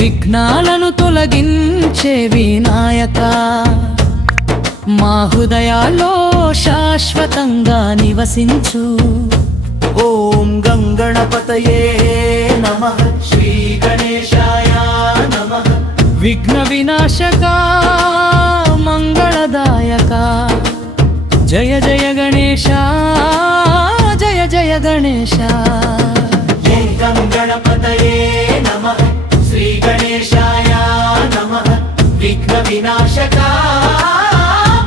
విఘ్నాలను తొలగించే వినాయక మా హృదయాల్లో శాశ్వతంగా నివసించు. ఓం గంగణపతయే నమః శ్రీ గణేశాయ నమః. విఘ్న వినాశక మంగళదాయక జయ జయ గణేశ జయ జయ గణేశ. ఓం గంగణపతయే నమః శ్రీ గణేశాయ నమః. విఘ్న వినాశక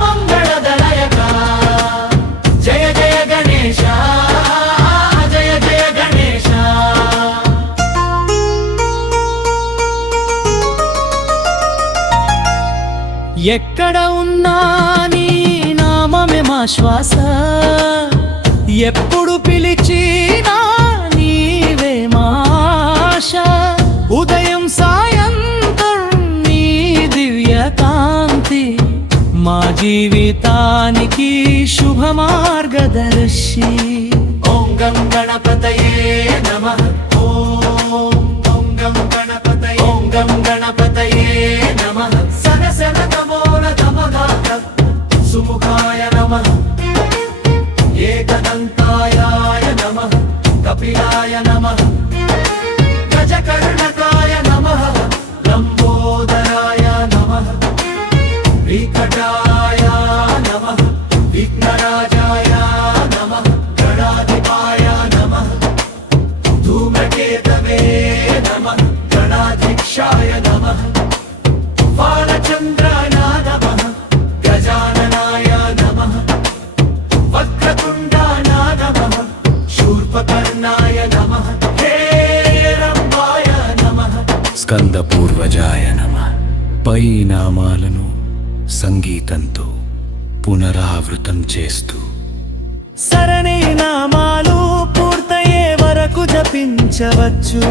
మంగళదాయక జయ జయ గణేశ జయ జయ గణేశ. ఎక్కడ ఉన్నా నీ నామమే మా శ్వాస, ఎప్పుడు పిలిచినా నీవే మా ఆశ. ఉదయం సాయంత్రం నీ దివ్య కాంతి మా జీవితానికి శుభ మార్గదర్శి. ఓం గం గణపతయే నమః. ఓం గం గణపతయే ఓం గం గణపతయే నమః. సనసన తమోల తమగాక సుముఖాయ నమః. ఏకదంతాయ నమః. కపిలాయ నమః. గజకర్ణకాయ నమః. లంబోదరాయ నమః. వికటాయ నమః. విఘ్నరాజాయ నమః. గణాధిపాయ నమః. ధూమకేతవే నమః. గణాధ్యక్షాయ నమః. బాలచంద్రాయ నమః. గజాననాయ నమః. వక్రతుండాయ నమః. శూర్పకర్ణాయ నమః. హేరంబాయ నమః. స్కంద పూర్వజాయ నమః. పై నామాలను సంగీతంతో పునరావృతం చేస్తూ సరణి నామాలు పూర్తయ్యే వరకు జపించవచ్చు.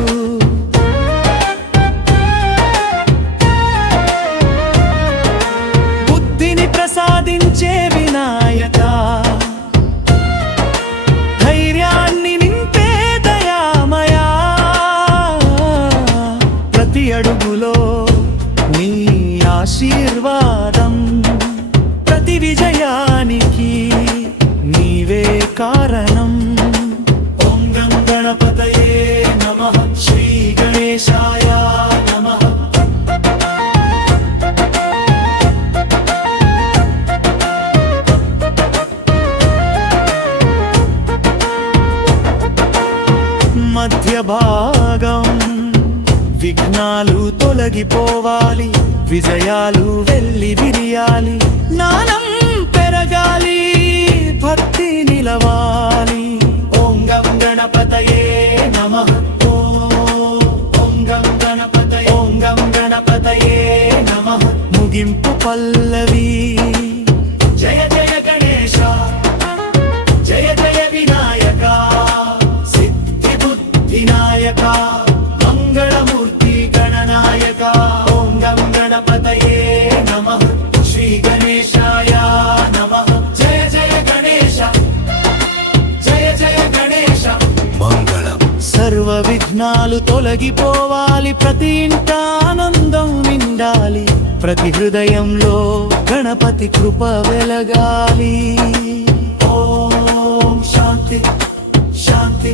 బుద్ధిని ప్రసాదించే వినాయక, ధైర్యాన్ని నింపే దయామయా. ప్రతి అడుగులో నీ ఆశీర్వాదం, ప్రతి విజయానికి నీవే కారణం. ఓం గం గణపతయే నమః. శ్రీ గణేశాయ నమః. మధ్య భాగం విఘ్నాలు తొలగిపోవాలి, విజయాలు వెళ్ళి విరియాలి. జ్ఞానం పెరగాలి, భక్తి నిలవాలి. ఓం గం గణపతయే నమః. ఓం గం గణపతయే ఓం గం గణపతయే నమః. ముగింపు పల్లవి. జయ జయ గణేశ జయ జయ వినాయక. సిద్ధి బుద్ధి నాయక మంగళమూర్తి గణనాయక. ఓం గం గణపతయే నమః. శ్రీ గణేశాయ నమః. జయ జయ గణేశ జయ జయ గణేశ. మంగళం. సర్వ విఘ్నాలు తొలగిపోవాలి, ప్రతి ఇంట ఆనందం నిండాలి. ప్రతి హృదయంలో గణపతి కృప వెలగాలి. ఓం శాంతి శాంతి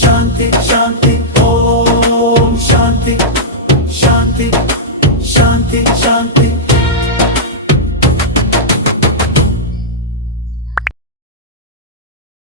శాంతి శాంతి. ఓం శాంతి శాంతి శాంతి శాంతి.